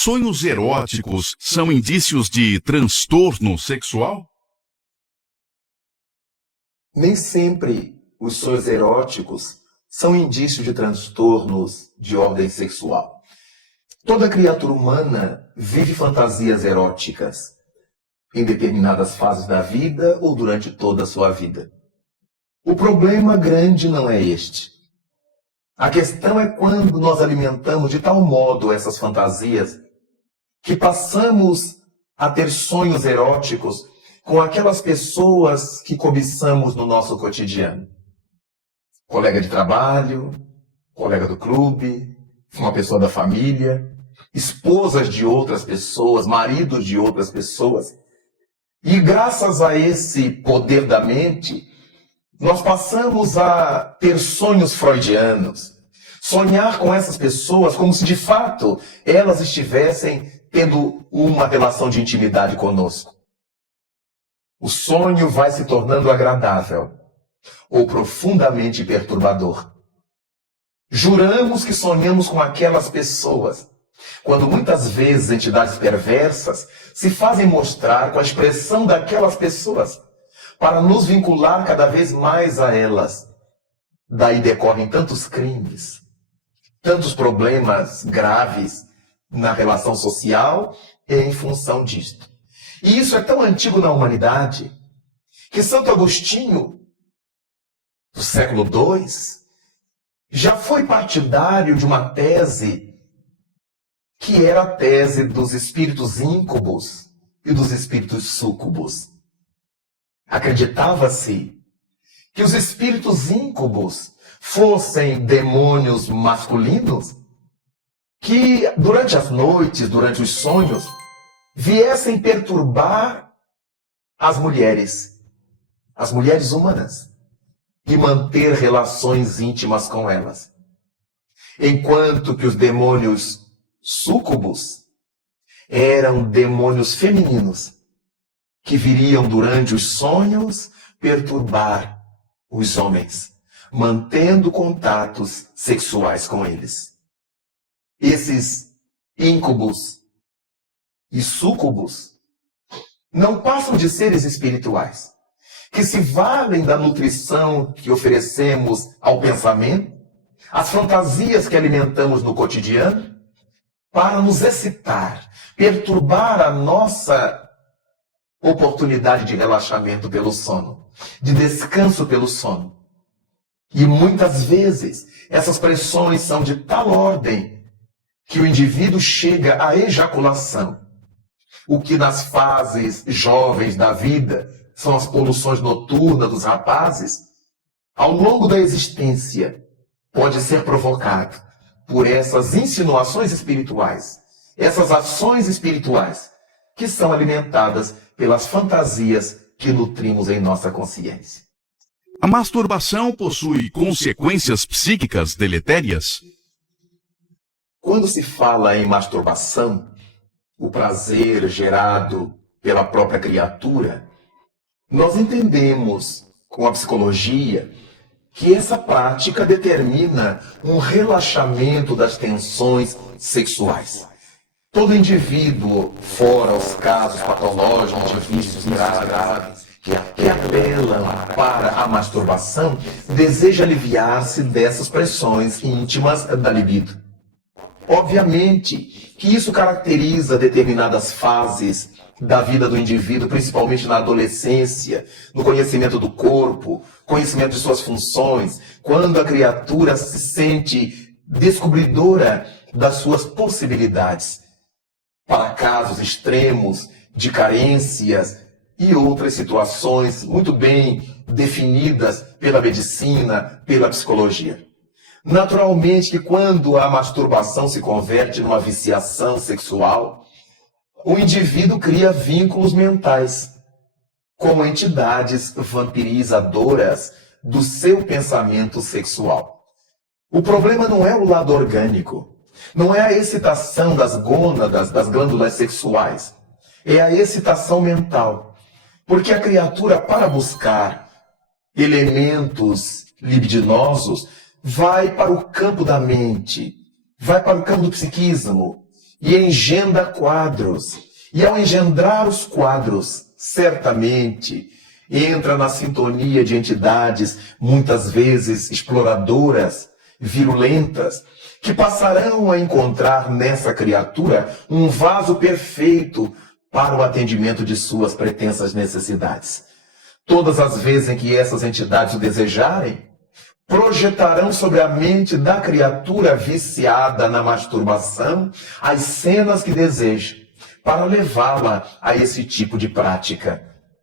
Sonhos eróticos são indícios de transtorno sexual? Nem sempre os sonhos eróticos são indícios de transtornos de ordem sexual. Toda criatura humana vive fantasias eróticas em determinadas fases da vida ou durante toda a sua vida. O problema grande não é este. A questão é quando nós alimentamos de tal modo essas fantasias que passamos a ter sonhos eróticos com aquelas pessoas que cobiçamos no nosso cotidiano. Colega de trabalho, colega do clube, uma pessoa da família, esposas de outras pessoas, maridos de outras pessoas. E graças a esse poder da mente, nós passamos a ter sonhos freudianos. Sonhar com essas pessoas como se de fato elas estivessem tendo uma relação de intimidade conosco. O sonho vai se tornando agradável ou profundamente perturbador. Juramos que sonhamos com aquelas pessoas, quando muitas vezes entidades perversas se fazem mostrar com a expressão daquelas pessoas para nos vincular cada vez mais a elas. Daí decorrem tantos crimes, tantos problemas graves na relação social e em função disto. E isso é tão antigo na humanidade que Santo Agostinho, do século II, já foi partidário de uma tese que era a tese dos espíritos íncubos e dos espíritos súcubos. Acreditava-se que os espíritos íncubos fossem demônios masculinos que, durante as noites, durante os sonhos, viessem perturbar as mulheres humanas, e manter relações íntimas com elas. Enquanto que os demônios súcubos eram demônios femininos, que viriam durante os sonhos perturbar os homens, mantendo contatos sexuais com eles. Esses íncubos e súcubos não passam de seres espirituais, que se valem da nutrição que oferecemos ao pensamento, as fantasias que alimentamos no cotidiano, para nos excitar, perturbar a nossa oportunidade de relaxamento pelo sono, de descanso pelo sono. E muitas vezes essas pressões são de tal ordem que o indivíduo chega à ejaculação, o que nas fases jovens da vida são as poluições noturnas dos rapazes, ao longo da existência pode ser provocado por essas insinuações espirituais, essas ações espirituais que são alimentadas pelas fantasias que nutrimos em nossa consciência. A masturbação possui consequências psíquicas deletérias? Quando se fala em masturbação, o prazer gerado pela própria criatura, nós entendemos com a psicologia que essa prática determina um relaxamento das tensões sexuais. Todo indivíduo, fora os casos patológicos de vícios graves, que apelam para a masturbação, deseja aliviar-se dessas pressões íntimas da libido. Obviamente que isso caracteriza determinadas fases da vida do indivíduo, principalmente na adolescência, no conhecimento do corpo, conhecimento de suas funções, quando a criatura se sente descobridora das suas possibilidades, para casos extremos de carências e outras situações muito bem definidas pela medicina, pela psicologia. Naturalmente que quando a masturbação se converte numa viciação sexual, o indivíduo cria vínculos mentais com entidades vampirizadoras do seu pensamento sexual. O problema não é o lado orgânico, não é a excitação das gônadas, das glândulas sexuais, é a excitação mental. Porque a criatura, para buscar elementos libidinosos, vai para o campo da mente, vai para o campo do psiquismo, e engendra quadros. E ao engendrar os quadros, certamente entra na sintonia de entidades, muitas vezes exploradoras, virulentas, que passarão a encontrar nessa criatura um vaso perfeito para o atendimento de suas pretensas necessidades. Todas as vezes em que essas entidades o desejarem, projetarão sobre a mente da criatura viciada na masturbação as cenas que desejam, para levá-la a esse tipo de prática.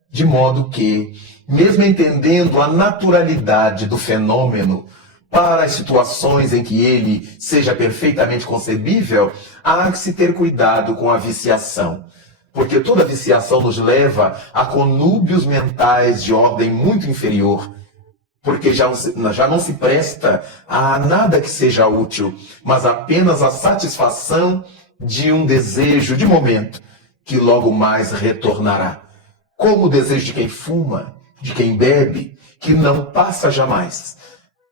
De modo que, mesmo entendendo a naturalidade do fenômeno, para as situações em que ele seja perfeitamente concebível, há que se ter cuidado com a viciação. Porque toda viciação nos leva a conúbios mentais de ordem muito inferior, porque já não se presta a nada que seja útil, mas apenas a satisfação de um desejo de momento, que logo mais retornará. Como o desejo de quem fuma, de quem bebe, que não passa jamais.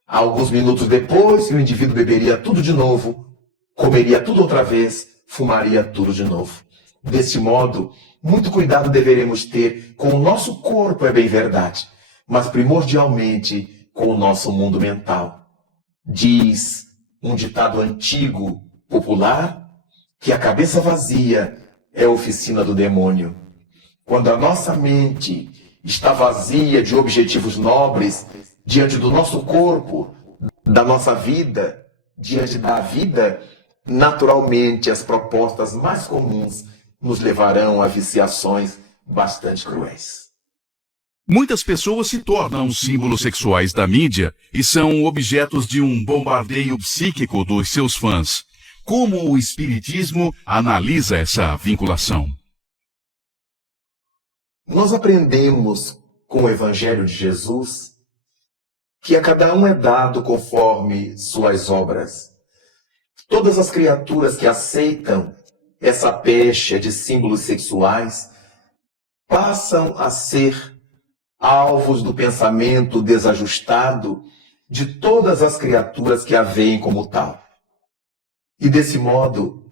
Alguns minutos depois, o indivíduo beberia tudo de novo, comeria tudo outra vez, fumaria tudo de novo. Deste modo, muito cuidado deveremos ter com o nosso corpo, é bem verdade, mas primordialmente com o nosso mundo mental. Diz um ditado antigo, popular, que a cabeça vazia é a oficina do demônio. Quando a nossa mente está vazia de objetivos nobres, diante do nosso corpo, da nossa vida, diante da vida, naturalmente as propostas mais comuns nos levarão a viciações bastante cruéis. Muitas pessoas se tornam símbolos sexuais da mídia e são objetos de um bombardeio psíquico dos seus fãs. Como o Espiritismo analisa essa vinculação? Nós aprendemos com o Evangelho de Jesus que a cada um é dado conforme suas obras. Todas as criaturas que aceitam essa pecha de símbolos sexuais passam a ser alvos do pensamento desajustado de todas as criaturas que a veem como tal. E desse modo,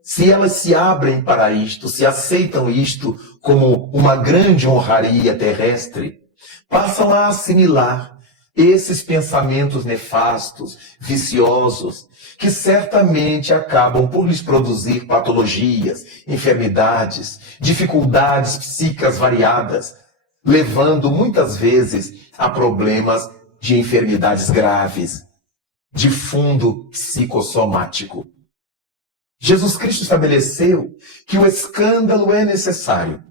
se elas se abrem para isto, se aceitam isto como uma grande honraria terrestre, passam a assimilar esses pensamentos nefastos, viciosos, que certamente acabam por lhes produzir patologias, enfermidades, dificuldades psíquicas variadas, levando muitas vezes a problemas de enfermidades graves, de fundo psicossomático. Jesus Cristo estabeleceu que o escândalo é necessário.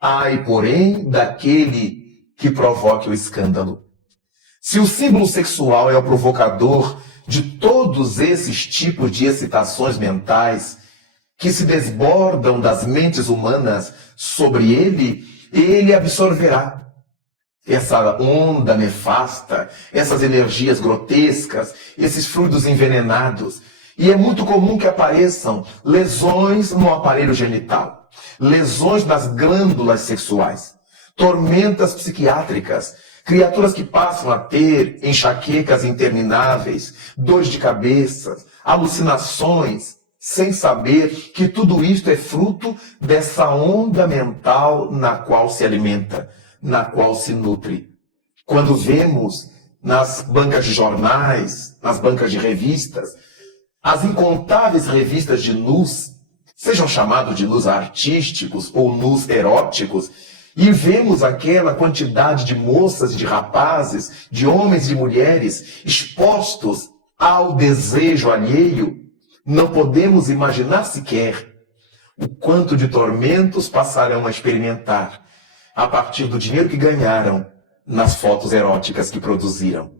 Ai, porém, daquele que provoque o escândalo. Se o símbolo sexual é o provocador de todos esses tipos de excitações mentais que se desbordam das mentes humanas sobre ele, ele absorverá essa onda nefasta, essas energias grotescas, esses fluidos envenenados. E é muito comum que apareçam lesões no aparelho genital, lesões nas glândulas sexuais, tormentas psiquiátricas, criaturas que passam a ter enxaquecas intermináveis, dores de cabeça, alucinações, sem saber que tudo isto é fruto dessa onda mental na qual se alimenta, na qual se nutre. Quando vemos nas bancas de jornais, nas bancas de revistas, as incontáveis revistas de nus, sejam chamados de nus artísticos ou nus eróticos, e vemos aquela quantidade de moças e de rapazes, de homens e de mulheres expostos ao desejo alheio, não podemos imaginar sequer o quanto de tormentos passarão a experimentar a partir do dinheiro que ganharam nas fotos eróticas que produziram.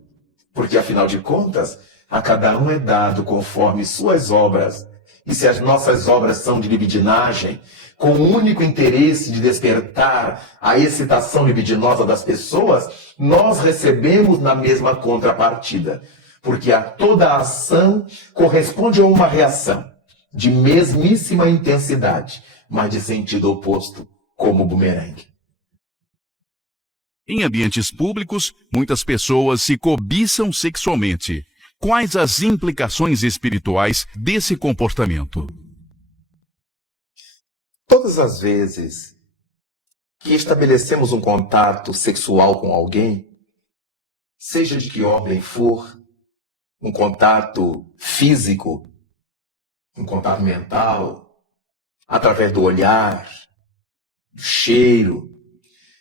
Porque, afinal de contas, a cada um é dado conforme suas obras. E se as nossas obras são de libidinagem, com o único interesse de despertar a excitação libidinosa das pessoas, nós recebemos na mesma contrapartida. Porque a toda ação corresponde a uma reação de mesmíssima intensidade, mas de sentido oposto, como bumerangue. Em ambientes públicos, muitas pessoas se cobiçam sexualmente. Quais as implicações espirituais desse comportamento? Todas as vezes que estabelecemos um contato sexual com alguém, seja de que ordem for, um contato físico, um contato mental, através do olhar, do cheiro,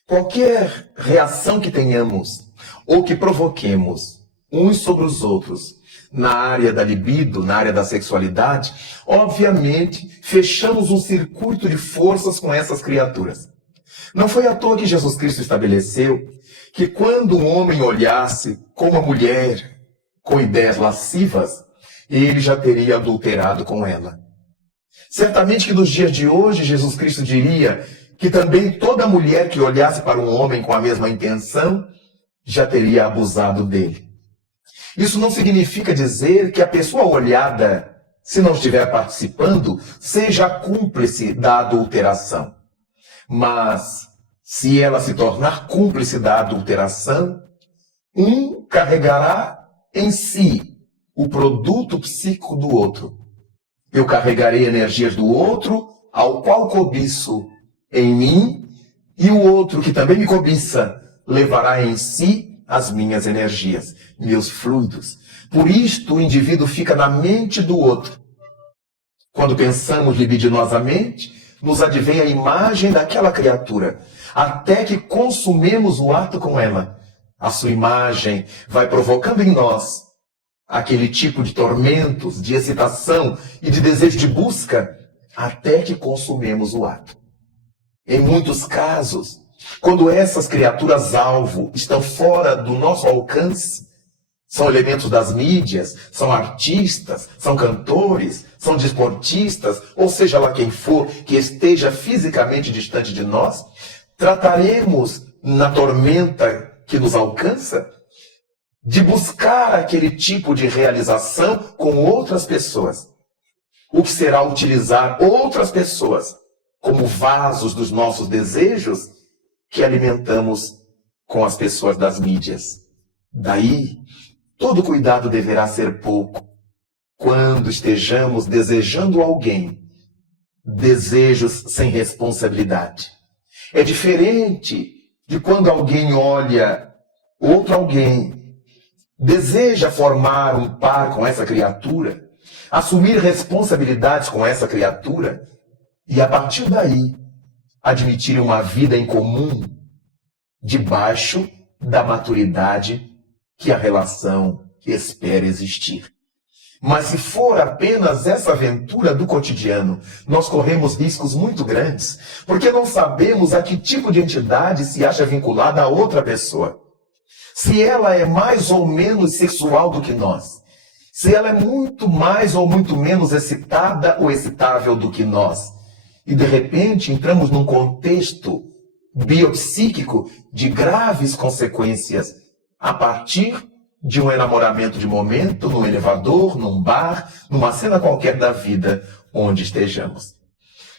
qualquer reação que tenhamos ou que provoquemos uns sobre os outros na área da libido, na área da sexualidade, obviamente fechamos um circuito de forças com essas criaturas. Não foi à toa que Jesus Cristo estabeleceu que quando um homem olhasse com uma mulher com ideias lascivas, ele já teria adulterado com ela. Certamente que nos dias de hoje, Jesus Cristo diria que também toda mulher que olhasse para um homem com a mesma intenção já teria abusado dele. Isso não significa dizer que a pessoa olhada, se não estiver participando, seja cúmplice da adulteração. Mas, se ela se tornar cúmplice da adulteração, um carregará em si o produto psíquico do outro. Eu carregarei energias do outro, ao qual cobiço em mim, e o outro que também me cobiça levará em si as minhas energias, meus fluidos. Por isto o indivíduo fica na mente do outro. Quando pensamos libidinosamente, nos advém a imagem daquela criatura, até que consumemos o ato com ela. A sua imagem vai provocando em nós aquele tipo de tormentos, de excitação e de desejo de busca, até que consumemos o ato. Em muitos casos, quando essas criaturas-alvo estão fora do nosso alcance, são elementos das mídias, são artistas, são cantores, são desportistas, ou seja lá quem for que esteja fisicamente distante de nós, trataremos na tormenta que nos alcança de buscar aquele tipo de realização com outras pessoas. O que será utilizar outras pessoas como vasos dos nossos desejos que alimentamos com as pessoas das mídias. Daí, todo cuidado deverá ser pouco quando estejamos desejando alguém, desejos sem responsabilidade. É diferente de quando alguém olha outro alguém, deseja formar um par com essa criatura, assumir responsabilidades com essa criatura e, a partir daí, admitir uma vida em comum debaixo da maturidade que a relação espera existir. Mas se for apenas essa aventura do cotidiano, nós corremos riscos muito grandes, porque não sabemos a que tipo de entidade se acha vinculada a outra pessoa. Se ela é mais ou menos sexual do que nós, se ela é muito mais ou muito menos excitada ou excitável do que nós, e de repente entramos num contexto biopsíquico de graves consequências a partir de um enamoramento de momento, num elevador, num bar, numa cena qualquer da vida onde estejamos.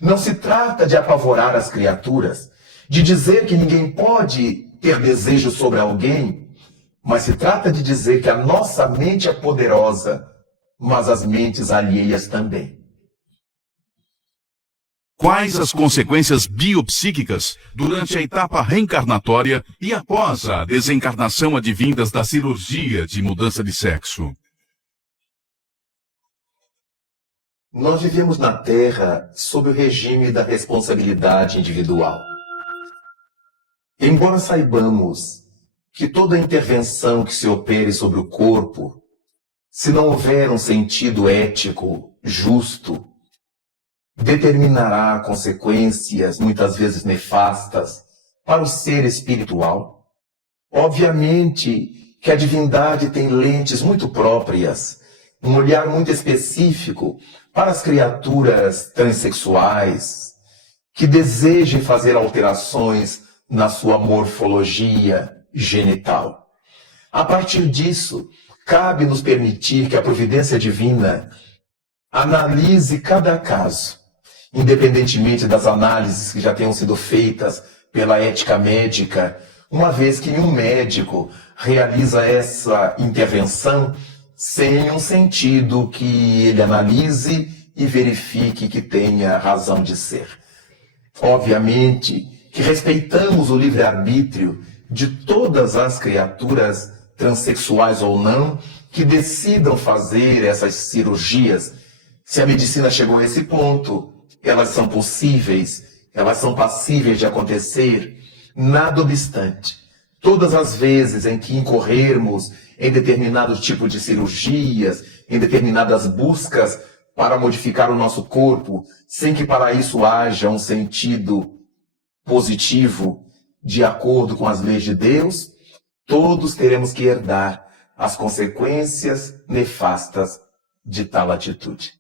Não se trata de apavorar as criaturas, de dizer que ninguém pode ter desejo sobre alguém, mas se trata de dizer que a nossa mente é poderosa, mas as mentes alheias também. Quais as consequências biopsíquicas durante a etapa reencarnatória e após a desencarnação advindas da cirurgia de mudança de sexo? Nós vivemos na Terra sob o regime da responsabilidade individual. Embora saibamos que toda intervenção que se opere sobre o corpo, se não houver um sentido ético justo, determinará consequências muitas vezes nefastas para o ser espiritual. Obviamente que a divindade tem lentes muito próprias, um olhar muito específico para as criaturas transexuais que desejem fazer alterações na sua morfologia genital. A partir disso, cabe nos permitir que a providência divina analise cada caso, independentemente das análises que já tenham sido feitas pela ética médica, uma vez que nenhum médico realiza essa intervenção sem um sentido que ele analise e verifique que tenha razão de ser. Obviamente que respeitamos o livre-arbítrio de todas as criaturas, transexuais ou não, que decidam fazer essas cirurgias. Se a medicina chegou a esse ponto, elas são possíveis, elas são passíveis de acontecer. Nada obstante, todas as vezes em que incorrermos em determinado tipo de cirurgias, em determinadas buscas para modificar o nosso corpo, sem que para isso haja um sentido positivo, de acordo com as leis de Deus, todos teremos que herdar as consequências nefastas de tal atitude.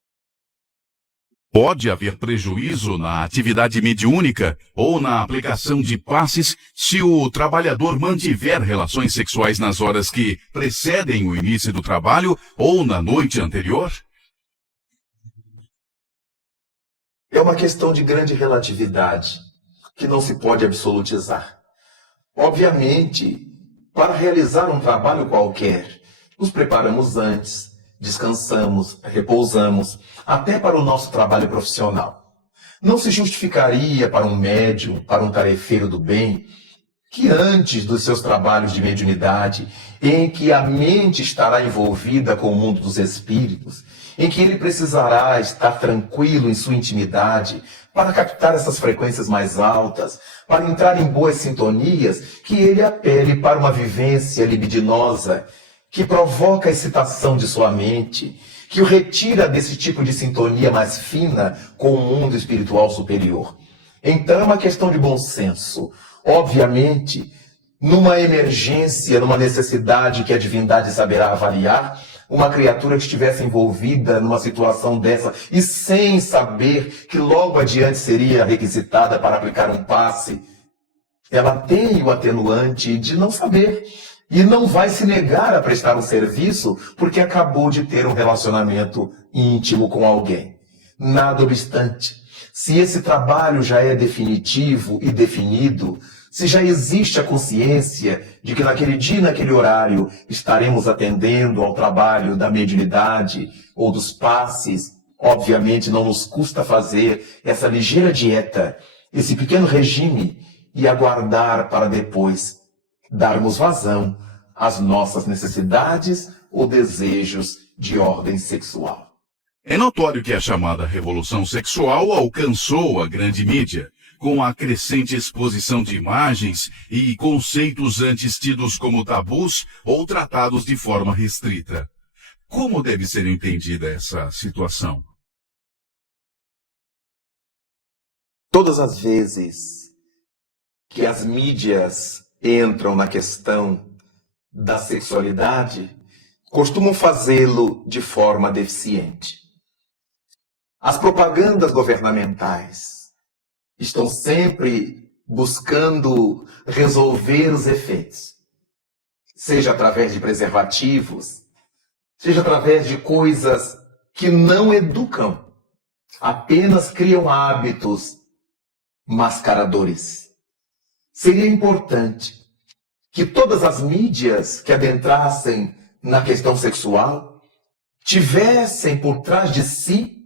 Pode haver prejuízo na atividade mediúnica ou na aplicação de passes se o trabalhador mantiver relações sexuais nas horas que precedem o início do trabalho ou na noite anterior? É uma questão de grande relatividade, que não se pode absolutizar. Obviamente, para realizar um trabalho qualquer, nos preparamos antes, descansamos, repousamos, até para o nosso trabalho profissional. Não se justificaria para um médium, para um tarefeiro do bem, que antes dos seus trabalhos de mediunidade, em que a mente estará envolvida com o mundo dos espíritos, em que ele precisará estar tranquilo em sua intimidade, para captar essas frequências mais altas, para entrar em boas sintonias, que ele apele para uma vivência libidinosa, que provoca a excitação de sua mente, que o retira desse tipo de sintonia mais fina com o mundo espiritual superior. Então é uma questão de bom senso. Obviamente, numa emergência, numa necessidade que a divindade saberá avaliar, uma criatura que estivesse envolvida numa situação dessa e sem saber que logo adiante seria requisitada para aplicar um passe, ela tem o atenuante de não saber e não vai se negar a prestar um serviço porque acabou de ter um relacionamento íntimo com alguém. Nada obstante, se esse trabalho já é definitivo e definido, se já existe a consciência de que naquele dia e naquele horário estaremos atendendo ao trabalho da mediunidade ou dos passes, obviamente não nos custa fazer essa ligeira dieta, esse pequeno regime e aguardar para depois darmos vazão às nossas necessidades ou desejos de ordem sexual. É notório que a chamada revolução sexual alcançou a grande mídia, com a crescente exposição de imagens e conceitos antes tidos como tabus ou tratados de forma restrita. Como deve ser entendida essa situação? Todas as vezes que as mídias entram na questão da sexualidade, costumam fazê-lo de forma deficiente. As propagandas governamentais estão sempre buscando resolver os efeitos, seja através de preservativos, seja através de coisas que não educam, apenas criam hábitos mascaradores. Seria importante que todas as mídias que adentrassem na questão sexual tivessem por trás de si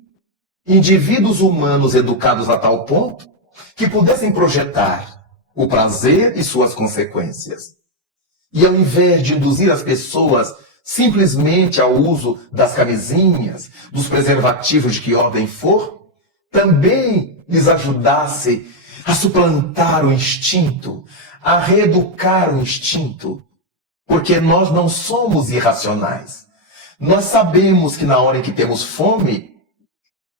indivíduos humanos educados a tal ponto que pudessem projetar o prazer e suas consequências. E ao invés de induzir as pessoas simplesmente ao uso das camisinhas, dos preservativos de que ordem for, também lhes ajudasse a suplantar o instinto, a reeducar o instinto, porque nós não somos irracionais. Nós sabemos que na hora em que temos fome,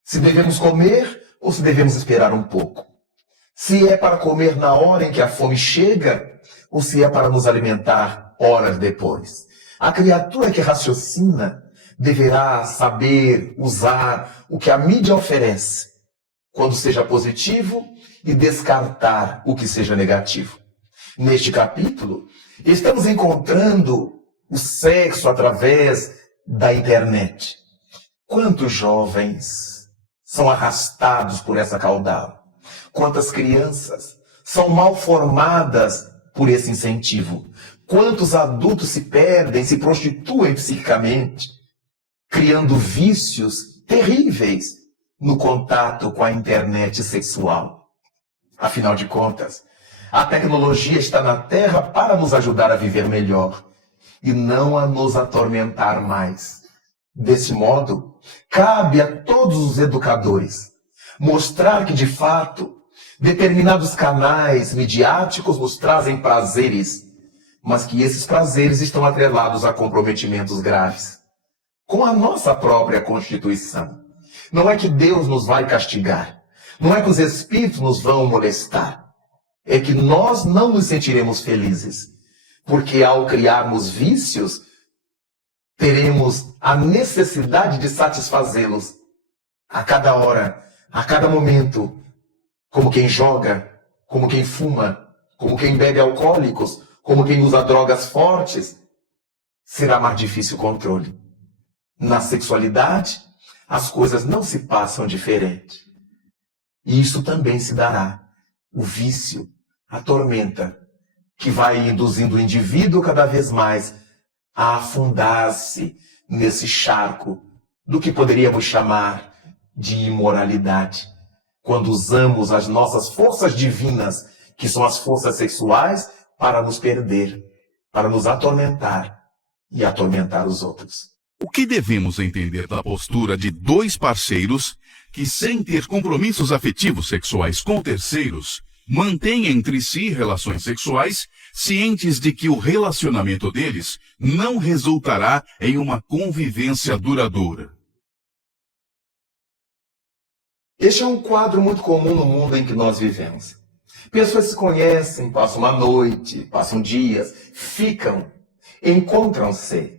se devemos comer ou se devemos esperar um pouco. Se é para comer na hora em que a fome chega ou se é para nos alimentar horas depois. A criatura que raciocina deverá saber usar o que a mídia oferece, quando seja positivo, e descartar o que seja negativo. Neste capítulo, estamos encontrando o sexo através da internet. Quantos jovens são arrastados por essa caudal? Quantas crianças são mal formadas por esse incentivo? Quantos adultos se perdem, se prostituem psiquicamente, criando vícios terríveis no contato com a internet sexual? Afinal de contas, a tecnologia está na Terra para nos ajudar a viver melhor e não a nos atormentar mais. Desse modo, cabe a todos os educadores mostrar que, de fato, determinados canais midiáticos nos trazem prazeres, mas que esses prazeres estão atrelados a comprometimentos graves com a nossa própria Constituição. Não é que Deus nos vai castigar, não é que os espíritos nos vão molestar, é que nós não nos sentiremos felizes, porque ao criarmos vícios, teremos a necessidade de satisfazê-los a cada hora, a cada momento, como quem joga, como quem fuma, como quem bebe alcoólicos, como quem usa drogas fortes. Será mais difícil o controle. Na sexualidade, as coisas não se passam diferente. E isso também se dará. O vício, a tormenta, que vai induzindo o indivíduo cada vez mais a afundar-se nesse charco do que poderíamos chamar de imoralidade, quando usamos as nossas forças divinas, que são as forças sexuais, para nos perder, para nos atormentar e atormentar os outros. O que devemos entender da postura de dois parceiros que, sem ter compromissos afetivos sexuais com terceiros, mantêm entre si relações sexuais, cientes de que o relacionamento deles não resultará em uma convivência duradoura? Este é um quadro muito comum no mundo em que nós vivemos. Pessoas se conhecem, passam uma noite, passam dias, ficam, encontram-se.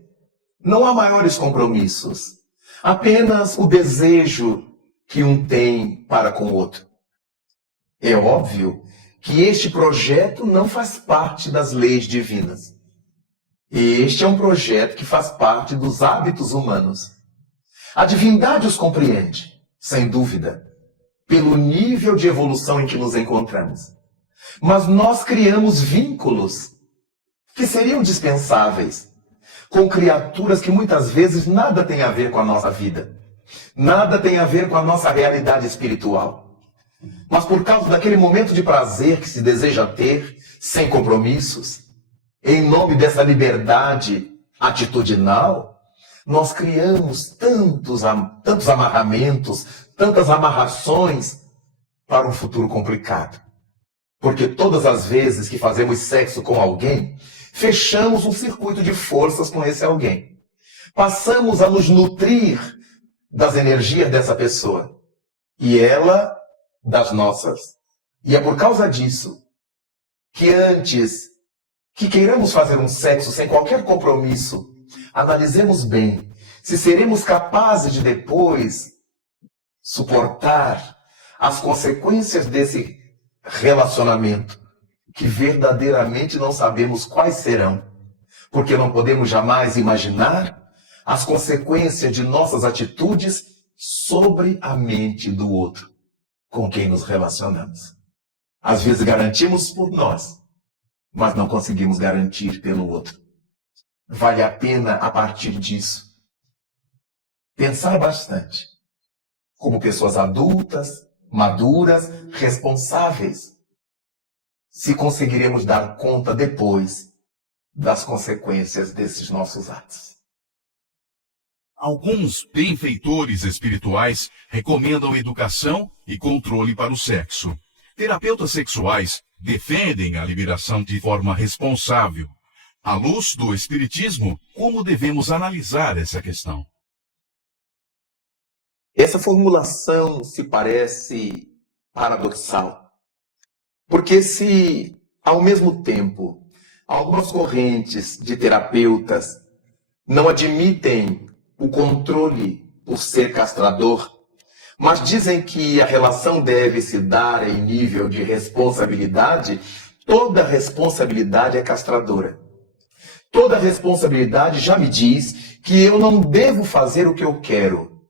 Não há maiores compromissos, apenas o desejo que um tem para com o outro. É óbvio que este projeto não faz parte das leis divinas. Este é um projeto que faz parte dos hábitos humanos. A divindade os compreende, sem dúvida, pelo nível de evolução em que nos encontramos. Mas nós criamos vínculos que seriam dispensáveis com criaturas que muitas vezes nada têm a ver com a nossa vida, nada tem a ver com a nossa realidade espiritual. Mas por causa daquele momento de prazer que se deseja ter, sem compromissos, em nome dessa liberdade atitudinal, nós criamos tantos amarramentos, tantas amarrações para um futuro complicado. Porque todas as vezes que fazemos sexo com alguém, fechamos um circuito de forças com esse alguém. Passamos a nos nutrir das energias dessa pessoa. E ela das nossas. E é por causa disso que antes que queiramos fazer um sexo sem qualquer compromisso, analisemos bem se seremos capazes de depois suportar as consequências desse relacionamento, que verdadeiramente não sabemos quais serão, porque não podemos jamais imaginar as consequências de nossas atitudes sobre a mente do outro com quem nos relacionamos. Às vezes garantimos por nós, mas não conseguimos garantir pelo outro. Vale a pena, a partir disso, pensar bastante, como pessoas adultas, maduras, responsáveis, se conseguiremos dar conta depois das consequências desses nossos atos. Alguns benfeitores espirituais recomendam educação e controle para o sexo. Terapeutas sexuais defendem a liberação de forma responsável. À luz do Espiritismo, como devemos analisar essa questão? Essa formulação se parece paradoxal. Porque se, ao mesmo tempo, algumas correntes de terapeutas não admitem o controle por ser castrador, mas dizem que a relação deve se dar em nível de responsabilidade, toda responsabilidade é castradora. Toda responsabilidade já me diz que eu não devo fazer o que eu quero,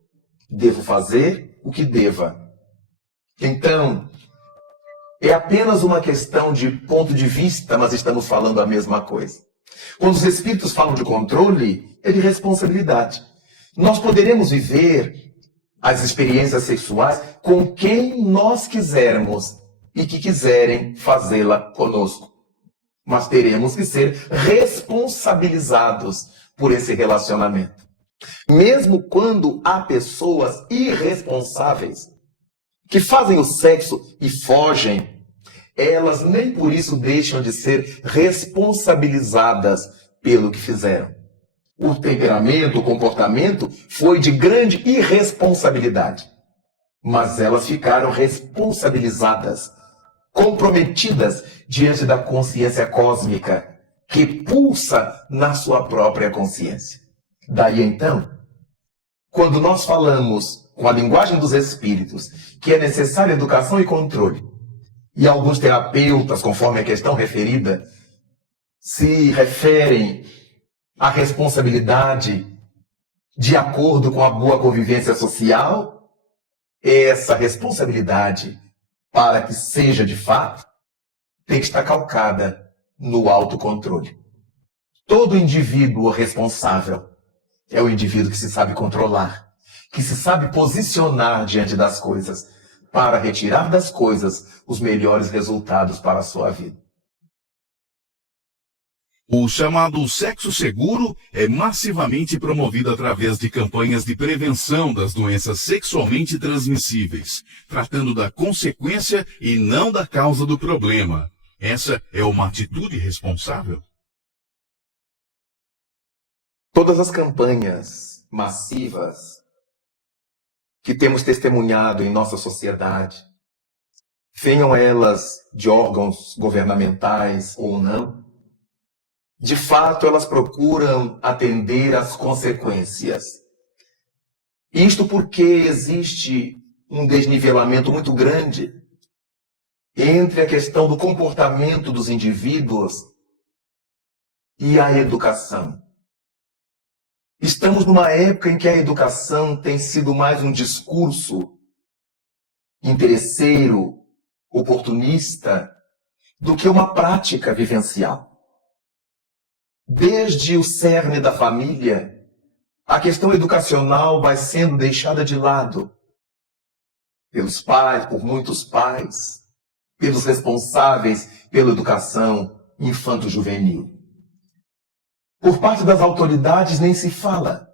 devo fazer o que deva. Então, é apenas uma questão de ponto de vista, mas estamos falando a mesma coisa. Quando os espíritos falam de controle, é de responsabilidade. Nós poderemos viver as experiências sexuais com quem nós quisermos, e que quiserem fazê-la conosco. Mas teremos que ser responsabilizados por esse relacionamento. Mesmo quando há pessoas irresponsáveis que fazem o sexo e fogem, elas nem por isso deixam de ser responsabilizadas pelo que fizeram. O temperamento, o comportamento foi de grande irresponsabilidade. Mas elas ficaram responsabilizadas, comprometidas diante da consciência cósmica que pulsa na sua própria consciência. Daí então, quando nós falamos com a linguagem dos espíritos que é necessária educação e controle, e alguns terapeutas, conforme a questão referida, se referem à responsabilidade de acordo com a boa convivência social, essa responsabilidade, para que seja de fato, tem que estar calcada no autocontrole. Todo indivíduo responsável é o indivíduo que se sabe controlar, que se sabe posicionar diante das coisas, para retirar das coisas os melhores resultados para a sua vida. O chamado sexo seguro é massivamente promovido através de campanhas de prevenção das doenças sexualmente transmissíveis, tratando da consequência e não da causa do problema. Essa é uma atitude responsável? Todas as campanhas massivas que temos testemunhado em nossa sociedade, venham elas de órgãos governamentais ou não, de fato elas procuram atender às consequências. Isto porque existe um desnivelamento muito grande entre a questão do comportamento dos indivíduos e a educação. Estamos numa época em que a educação tem sido mais um discurso interesseiro, oportunista, do que uma prática vivencial. Desde o cerne da família, a questão educacional vai sendo deixada de lado pelos pais, por muitos pais, pelos responsáveis pela educação infanto-juvenil. Por parte das autoridades nem se fala.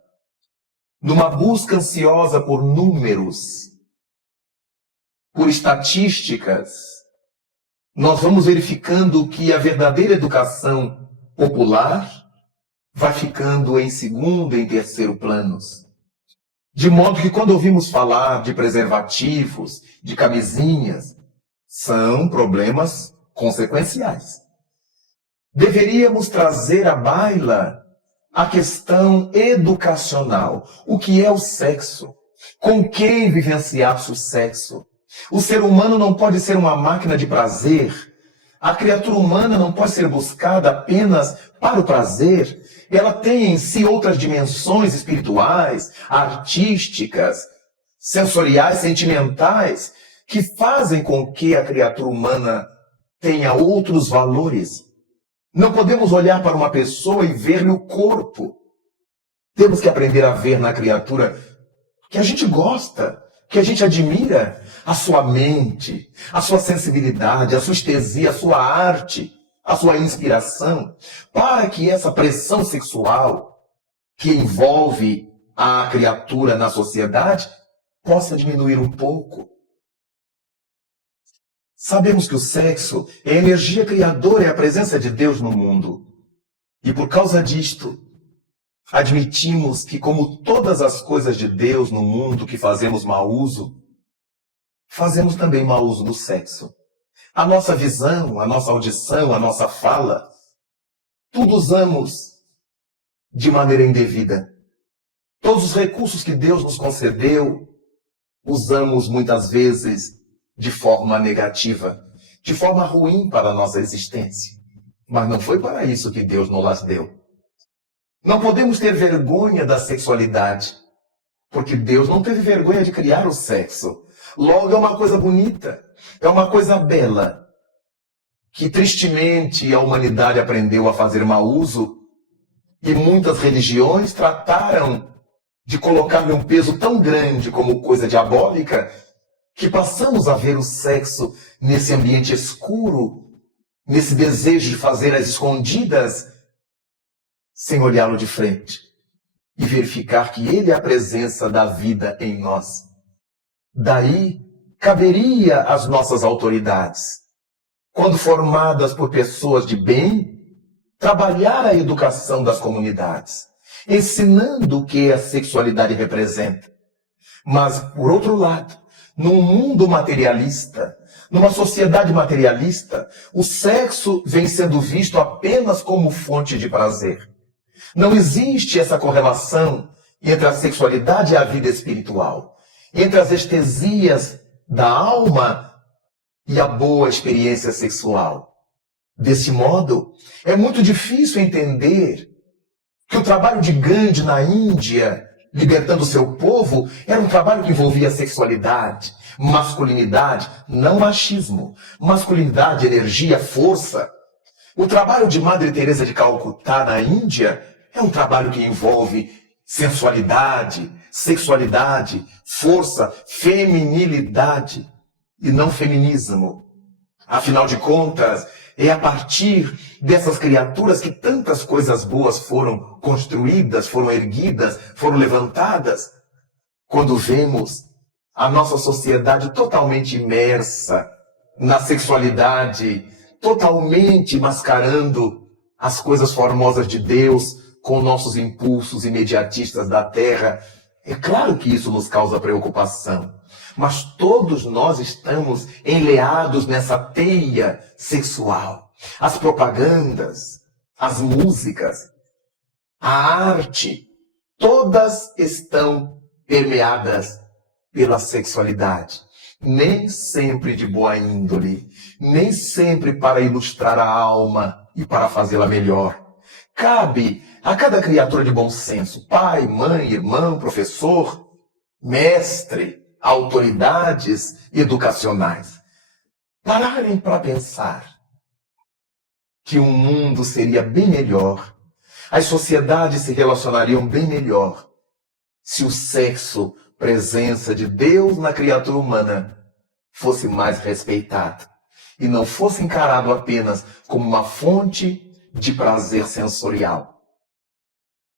Numa busca ansiosa por números, por estatísticas, nós vamos verificando que a verdadeira educação popular vai ficando em segundo e em terceiro planos. De modo que quando ouvimos falar de preservativos, de camisinhas, são problemas consequenciais. Deveríamos trazer à baila a questão educacional. O que é o sexo? Com quem vivenciar-se o sexo? O ser humano não pode ser uma máquina de prazer. A criatura humana não pode ser buscada apenas para o prazer. Ela tem em si outras dimensões espirituais, artísticas, sensoriais, sentimentais, que fazem com que a criatura humana tenha outros valores. Não podemos olhar para uma pessoa e ver-lhe o corpo. Temos que aprender a ver na criatura que a gente gosta, que a gente admira, a sua mente, a sua sensibilidade, a sua estesia, a sua arte, a sua inspiração, para que essa pressão sexual que envolve a criatura na sociedade possa diminuir um pouco. Sabemos que o sexo é a energia criadora, é a presença de Deus no mundo. E por causa disto, admitimos que, como todas as coisas de Deus no mundo que fazemos mau uso, fazemos também mau uso do sexo. A nossa visão, a nossa audição, a nossa fala, tudo usamos de maneira indevida. Todos os recursos que Deus nos concedeu, usamos muitas vezes de forma negativa, de forma ruim para a nossa existência. Mas não foi para isso que Deus nos las deu. Não podemos ter vergonha da sexualidade, porque Deus não teve vergonha de criar o sexo. Logo, é uma coisa bonita, é uma coisa bela, que tristemente a humanidade aprendeu a fazer mau uso, e muitas religiões trataram de colocar-lhe um peso tão grande como coisa diabólica, que passamos a ver o sexo nesse ambiente escuro, nesse desejo de fazer as escondidas, sem olhá-lo de frente e verificar que ele é a presença da vida em nós. Daí caberia às nossas autoridades, quando formadas por pessoas de bem, trabalhar a educação das comunidades, ensinando o que a sexualidade representa. Mas, por outro lado, num mundo materialista, numa sociedade materialista, o sexo vem sendo visto apenas como fonte de prazer. Não existe essa correlação entre a sexualidade e a vida espiritual, entre as estesias da alma e a boa experiência sexual. Desse modo, é muito difícil entender que o trabalho de Gandhi na Índia, libertando seu povo, era um trabalho que envolvia sexualidade, masculinidade, não machismo, masculinidade, energia, força. O trabalho de Madre Teresa de Calcutá na Índia é um trabalho que envolve sensualidade, sexualidade, força, feminilidade e não feminismo. Afinal de contas, é a partir dessas criaturas que tantas coisas boas foram construídas, foram erguidas, foram levantadas. Quando vemos a nossa sociedade totalmente imersa na sexualidade, totalmente mascarando as coisas formosas de Deus com nossos impulsos imediatistas da terra, é claro que isso nos causa preocupação. Mas todos nós estamos enleados nessa teia sexual. As propagandas, as músicas, a arte, todas estão permeadas pela sexualidade. Nem sempre de boa índole, nem sempre para ilustrar a alma e para fazê-la melhor. Cabe a cada criatura de bom senso, pai, mãe, irmão, professor, mestre, autoridades educacionais, pararem para pensar que o mundo seria bem melhor, as sociedades se relacionariam bem melhor, se o sexo, presença de Deus na criatura humana, fosse mais respeitado e não fosse encarado apenas como uma fonte de prazer sensorial.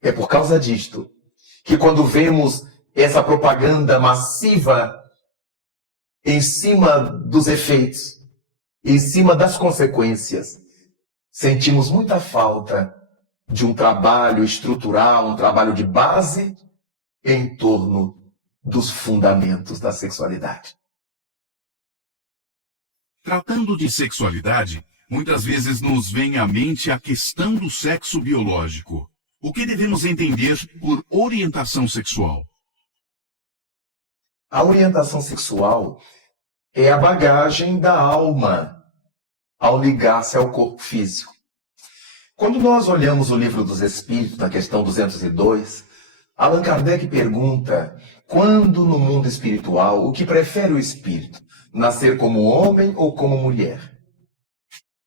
É por causa disto que quando vemos essa propaganda massiva em cima dos efeitos, em cima das consequências, sentimos muita falta de um trabalho estrutural, um trabalho de base em torno dos fundamentos da sexualidade. Tratando de sexualidade, muitas vezes nos vem à mente a questão do sexo biológico. O que devemos entender por orientação sexual? A orientação sexual é a bagagem da alma ao ligar-se ao corpo físico. Quando nós olhamos o Livro dos Espíritos, na questão 202, Allan Kardec pergunta: quando no mundo espiritual, o que prefere o espírito? Nascer como homem ou como mulher?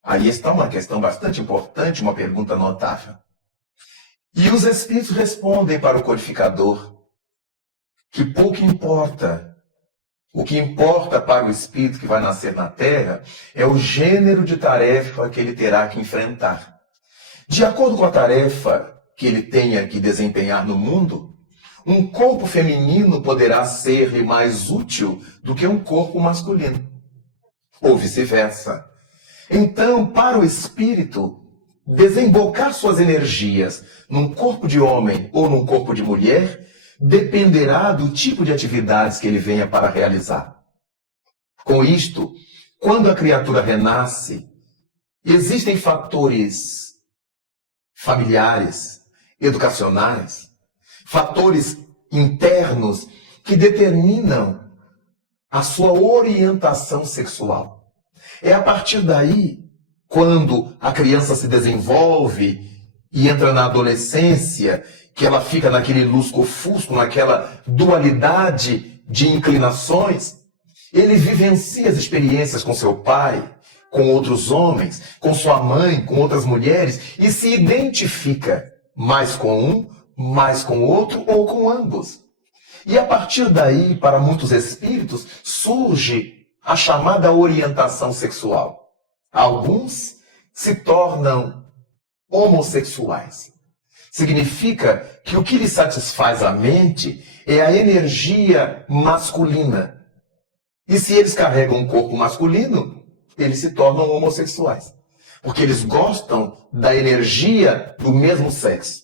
Aí está uma questão bastante importante, uma pergunta notável. E os espíritos respondem para o codificador que pouco importa. O que importa para o espírito que vai nascer na Terra é o gênero de tarefa que ele terá que enfrentar. De acordo com a tarefa que ele tenha que desempenhar no mundo, um corpo feminino poderá ser-lhe mais útil do que um corpo masculino, ou vice-versa. Então, para o espírito, desembocar suas energias num corpo de homem ou num corpo de mulher dependerá do tipo de atividades que ele venha para realizar. Com isto, quando a criatura renasce, existem fatores familiares, educacionais, fatores internos que determinam a sua orientação sexual. É a partir daí, quando a criança se desenvolve e entra na adolescência, que ela fica naquele lusco-fusco, naquela dualidade de inclinações, ele vivencia as experiências com seu pai, com outros homens, com sua mãe, com outras mulheres, e se identifica mais com um, mais com outro ou com ambos. E a partir daí, para muitos espíritos, surge a chamada orientação sexual. Alguns se tornam homossexuais. Significa que o que lhe satisfaz a mente é a energia masculina. E se eles carregam um corpo masculino, eles se tornam homossexuais. Porque eles gostam da energia do mesmo sexo.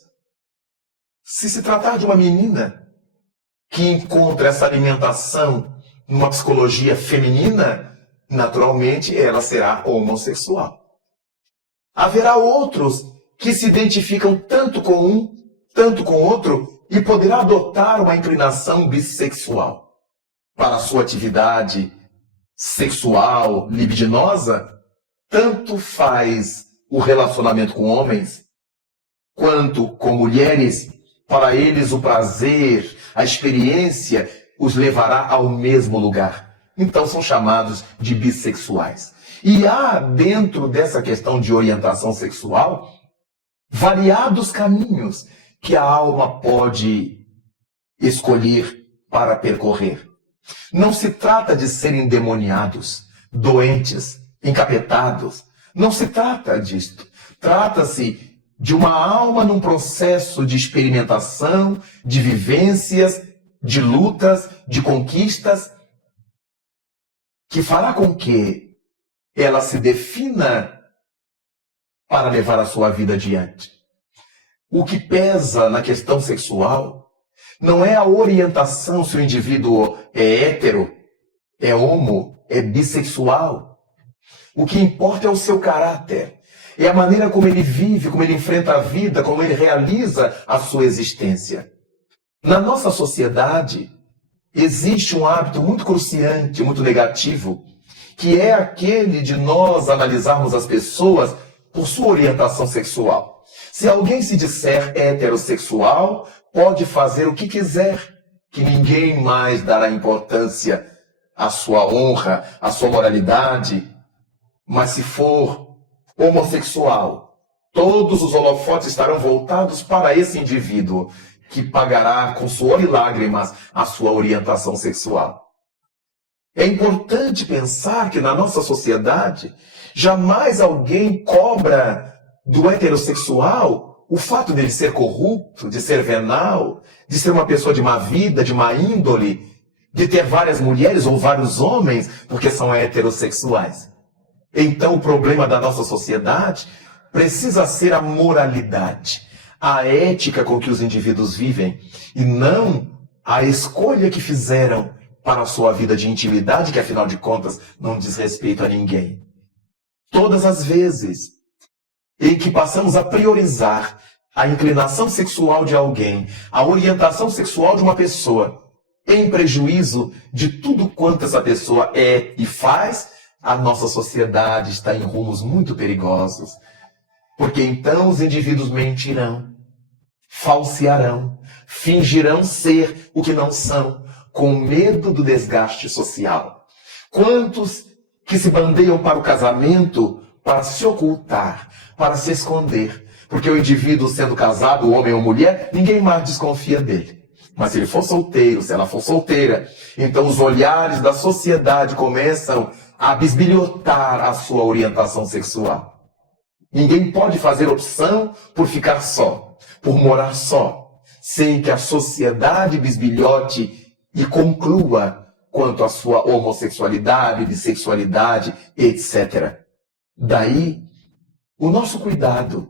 Se tratar de uma menina que encontra essa alimentação numa psicologia feminina, naturalmente ela será homossexual. Haverá outros que se identificam tanto com um, tanto com outro, e poderá adotar uma inclinação bissexual. Para a sua atividade sexual, libidinosa, tanto faz o relacionamento com homens, quanto com mulheres. Para eles o prazer, a experiência, os levará ao mesmo lugar. Então são chamados de bissexuais. E há, dentro dessa questão de orientação sexual, variados caminhos que a alma pode escolher para percorrer. Não se trata de serem endemoniados, doentes, encapetados. Não se trata disto. Trata-se de uma alma num processo de experimentação, de vivências, de lutas, de conquistas, que fará com que ela se defina para levar a sua vida adiante. O que pesa na questão sexual não é a orientação se o indivíduo é hétero, é homo, é bissexual. O que importa é o seu caráter. É a maneira como ele vive, como ele enfrenta a vida, como ele realiza a sua existência. Na nossa sociedade, existe um hábito muito cruciante, muito negativo, que é aquele de nós analisarmos as pessoas por sua orientação sexual. Se alguém se disser heterossexual, pode fazer o que quiser, que ninguém mais dará importância à sua honra, à sua moralidade. Mas se for homossexual, todos os holofotes estarão voltados para esse indivíduo, que pagará com suor e lágrimas a sua orientação sexual. É importante pensar que na nossa sociedade, jamais alguém cobra do heterossexual o fato dele ser corrupto, de ser venal, de ser uma pessoa de má vida, de má índole, de ter várias mulheres ou vários homens, porque são heterossexuais. Então o problema da nossa sociedade precisa ser a moralidade, a ética com que os indivíduos vivem, e não a escolha que fizeram para a sua vida de intimidade, que afinal de contas não diz respeito a ninguém. Todas as vezes em que passamos a priorizar a inclinação sexual de alguém, a orientação sexual de uma pessoa, em prejuízo de tudo quanto essa pessoa é e faz, a nossa sociedade está em rumos muito perigosos. Porque então os indivíduos mentirão, falsearão, fingirão ser o que não são, com medo do desgaste social. Quantos que se bandeiam para o casamento para se ocultar, para se esconder, porque o indivíduo sendo casado, homem ou mulher, ninguém mais desconfia dele. Mas se ele for solteiro, se ela for solteira, então os olhares da sociedade começam a bisbilhotar a sua orientação sexual. Ninguém pode fazer opção por ficar só, por morar só, sem que a sociedade bisbilhote e conclua quanto à sua homossexualidade, bissexualidade, etc. Daí, o nosso cuidado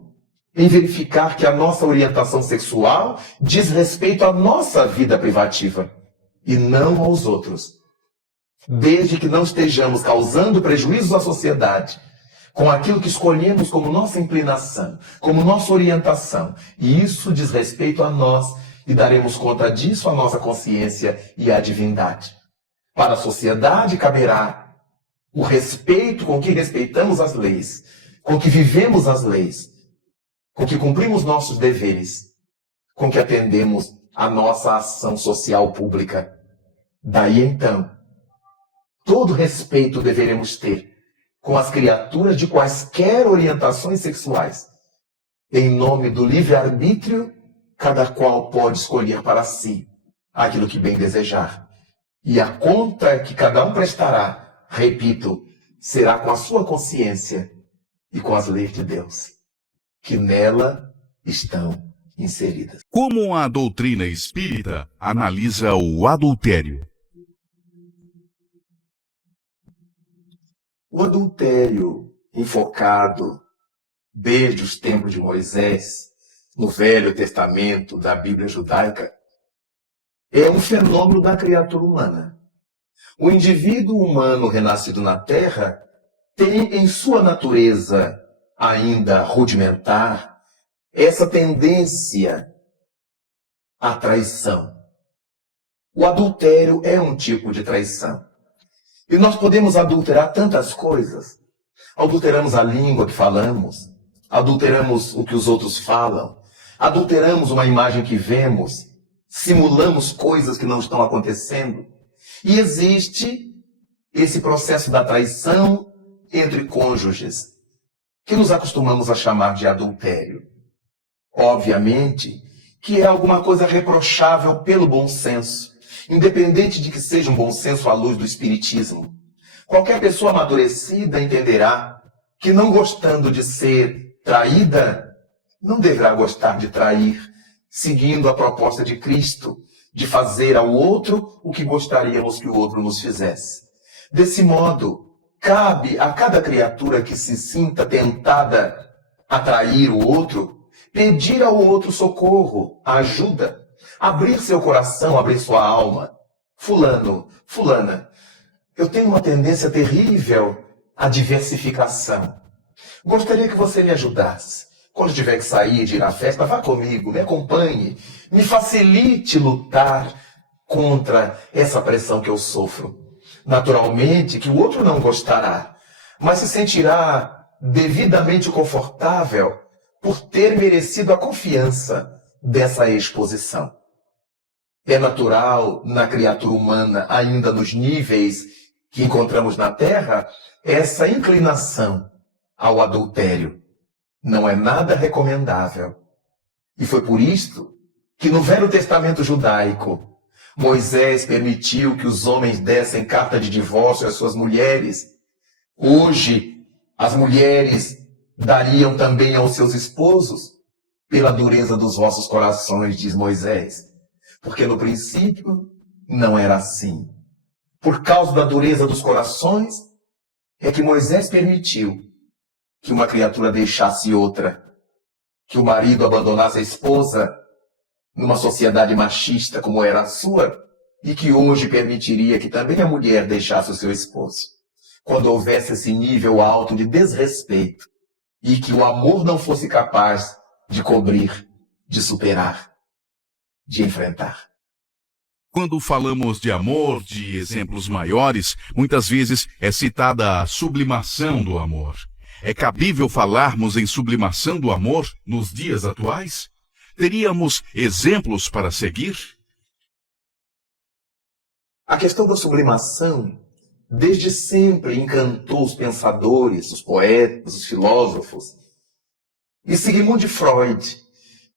em verificar que a nossa orientação sexual diz respeito à nossa vida privativa e não aos outros. Desde que não estejamos causando prejuízos à sociedade com aquilo que escolhemos como nossa inclinação, como nossa orientação. E isso diz respeito a nós e daremos conta disso à nossa consciência e à divindade. Para a sociedade caberá o respeito com que respeitamos as leis, com que vivemos as leis, com que cumprimos nossos deveres, com que atendemos a nossa ação social pública. Daí então, todo respeito deveremos ter com as criaturas de quaisquer orientações sexuais. Em nome do livre-arbítrio, cada qual pode escolher para si aquilo que bem desejar. E a conta que cada um prestará, repito, será com a sua consciência e com as leis de Deus, que nela estão inseridas. Como a doutrina espírita analisa o adultério? O adultério enfocado desde os tempos de Moisés, no Velho Testamento da Bíblia judaica, é um fenômeno da criatura humana. O indivíduo humano renascido na Terra tem em sua natureza ainda rudimentar essa tendência à traição. O adultério é um tipo de traição. E nós podemos adulterar tantas coisas. Adulteramos a língua que falamos, adulteramos o que os outros falam, adulteramos uma imagem que vemos, simulamos coisas que não estão acontecendo. E existe esse processo da traição entre cônjuges, que nos acostumamos a chamar de adultério. Obviamente que é alguma coisa reprochável pelo bom senso, independente de que seja um bom senso à luz do espiritismo. Qualquer pessoa amadurecida entenderá que, não gostando de ser traída, não deverá gostar de trair, seguindo a proposta de Cristo, de fazer ao outro o que gostaríamos que o outro nos fizesse. Desse modo, cabe a cada criatura que se sinta tentada a trair o outro, pedir ao outro socorro, ajuda, abrir seu coração, abrir sua alma. Fulano, fulana, eu tenho uma tendência terrível à diversificação. Gostaria que você me ajudasse. Quando tiver que sair, de ir à festa, vá comigo, me acompanhe, me facilite lutar contra essa pressão que eu sofro. Naturalmente que o outro não gostará, mas se sentirá devidamente confortável por ter merecido a confiança dessa exposição. É natural na criatura humana, ainda nos níveis que encontramos na Terra, essa inclinação ao adultério. Não é nada recomendável. E foi por isto que no Velho Testamento judaico, Moisés permitiu que os homens dessem carta de divórcio às suas mulheres. Hoje, as mulheres dariam também aos seus esposos pela dureza dos vossos corações, diz Moisés. Porque no princípio não era assim. Por causa da dureza dos corações, é que Moisés permitiu que uma criatura deixasse outra, que o marido abandonasse a esposa numa sociedade machista como era a sua, e que hoje permitiria que também a mulher deixasse o seu esposo, quando houvesse esse nível alto de desrespeito, e que o amor não fosse capaz de cobrir, de superar, de enfrentar. Quando falamos de amor, de exemplos maiores, muitas vezes é citada a sublimação do amor. É cabível falarmos em sublimação do amor nos dias atuais? Teríamos exemplos para seguir? A questão da sublimação desde sempre encantou os pensadores, os poetas, os filósofos. E Sigmund Freud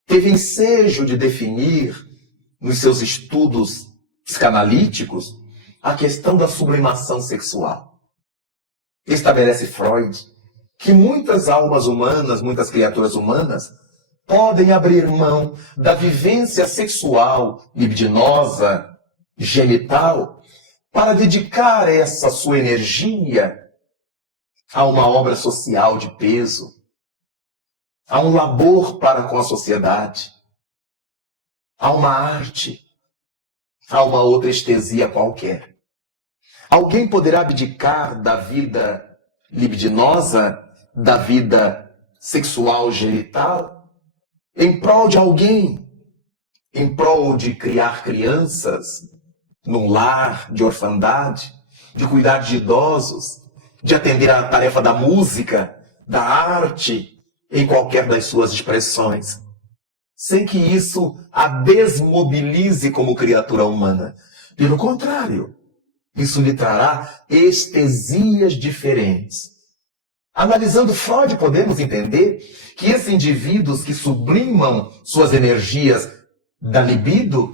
teve ensejo de definir, nos seus estudos psicanalíticos, a questão da sublimação sexual. Estabelece Freud que muitas almas humanas, muitas criaturas humanas, podem abrir mão da vivência sexual, libidinosa, genital, para dedicar essa sua energia a uma obra social de peso, a um labor para com a sociedade, a uma arte, a uma outra estesia qualquer. Alguém poderá abdicar da vida libidinosa, da vida sexual genital, em prol de alguém, em prol de criar crianças num lar de orfandade, de cuidar de idosos, de atender à tarefa da música, da arte, em qualquer das suas expressões, sem que isso a desmobilize como criatura humana. Pelo contrário, isso lhe trará estesias diferentes. Analisando Freud, podemos entender que esses indivíduos que sublimam suas energias da libido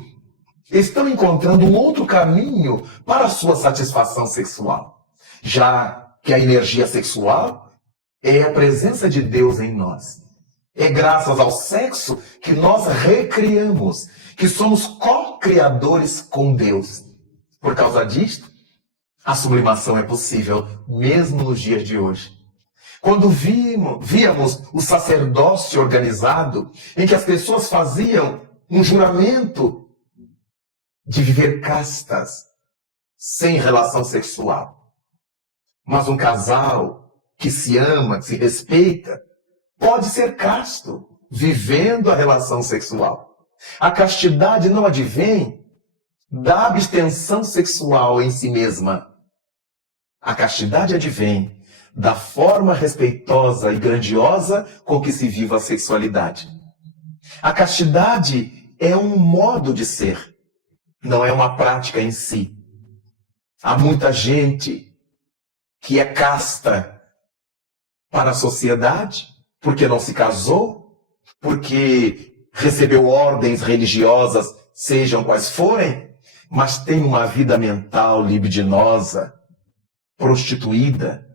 estão encontrando um outro caminho para a sua satisfação sexual, já que a energia sexual é a presença de Deus em nós. É graças ao sexo que nós recriamos, que somos co-criadores com Deus. Por causa disto, a sublimação é possível mesmo nos dias de hoje. Quando víamos o sacerdócio organizado, em que as pessoas faziam um juramento de viver castas, sem relação sexual. Mas um casal que se ama, que se respeita, pode ser casto, vivendo a relação sexual. A castidade não advém da abstenção sexual em si mesma. A castidade advém da forma respeitosa e grandiosa com que se vive a sexualidade. A castidade é um modo de ser, não é uma prática em si. Há muita gente que é casta para a sociedade, porque não se casou, porque recebeu ordens religiosas, sejam quais forem, mas tem uma vida mental libidinosa, prostituída,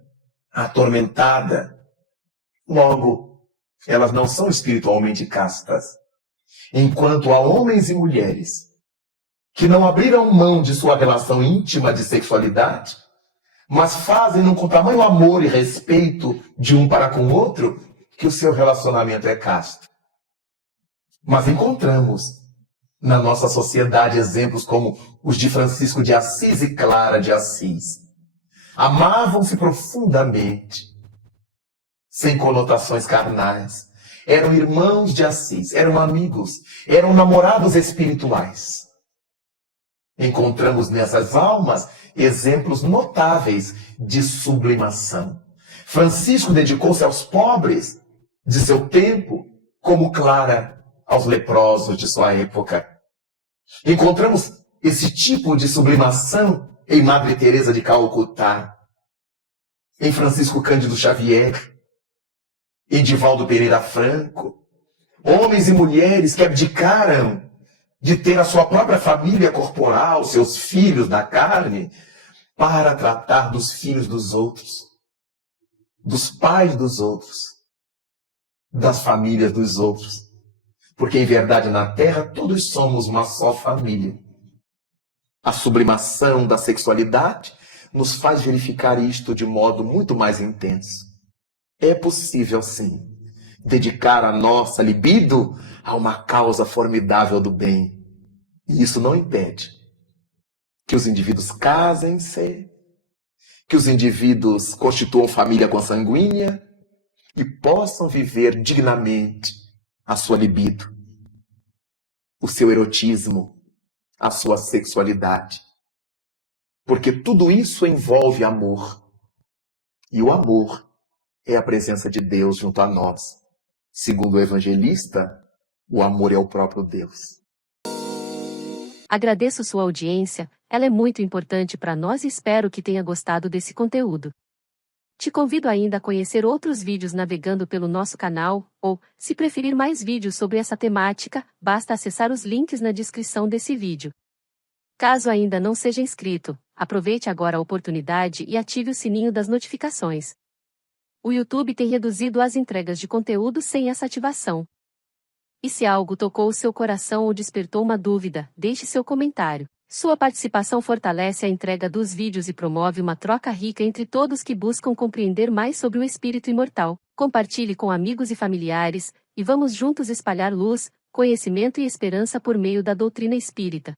atormentada. Logo, elas não são espiritualmente castas. Enquanto há homens e mulheres que não abriram mão de sua relação íntima de sexualidade, mas fazem com tamanho amor e respeito de um para com o outro, que o seu relacionamento é casto. Mas encontramos na nossa sociedade exemplos como os de Francisco de Assis e Clara de Assis. Amavam-se profundamente, sem conotações carnais. Eram irmãos de Assis, eram amigos, eram namorados espirituais. Encontramos nessas almas exemplos notáveis de sublimação. Francisco dedicou-se aos pobres de seu tempo, como Clara aos leprosos de sua época. Encontramos esse tipo de sublimação em Madre Teresa de Calcutá, em Francisco Cândido Xavier, em Divaldo Pereira Franco. Homens e mulheres que abdicaram de ter a sua própria família corporal, seus filhos da carne, para tratar dos filhos dos outros, dos pais dos outros, das famílias dos outros. Porque, em verdade, na Terra, todos somos uma só família. A sublimação da sexualidade nos faz verificar isto de modo muito mais intenso. É possível, sim, dedicar a nossa libido a uma causa formidável do bem. E isso não impede que os indivíduos casem-se, que os indivíduos constituam família consanguínea e possam viver dignamente a sua libido, o seu erotismo, a sua sexualidade. Porque tudo isso envolve amor. E o amor é a presença de Deus junto a nós. Segundo o evangelista, o amor é o próprio Deus. Agradeço sua audiência, ela é muito importante para nós e espero que tenha gostado desse conteúdo. Te convido ainda a conhecer outros vídeos navegando pelo nosso canal, ou, se preferir mais vídeos sobre essa temática, basta acessar os links na descrição desse vídeo. Caso ainda não seja inscrito, aproveite agora a oportunidade e ative o sininho das notificações. O YouTube tem reduzido as entregas de conteúdo sem essa ativação. E se algo tocou o seu coração ou despertou uma dúvida, deixe seu comentário. Sua participação fortalece a entrega dos vídeos e promove uma troca rica entre todos que buscam compreender mais sobre o espírito imortal. Compartilhe com amigos e familiares, e vamos juntos espalhar luz, conhecimento e esperança por meio da doutrina espírita.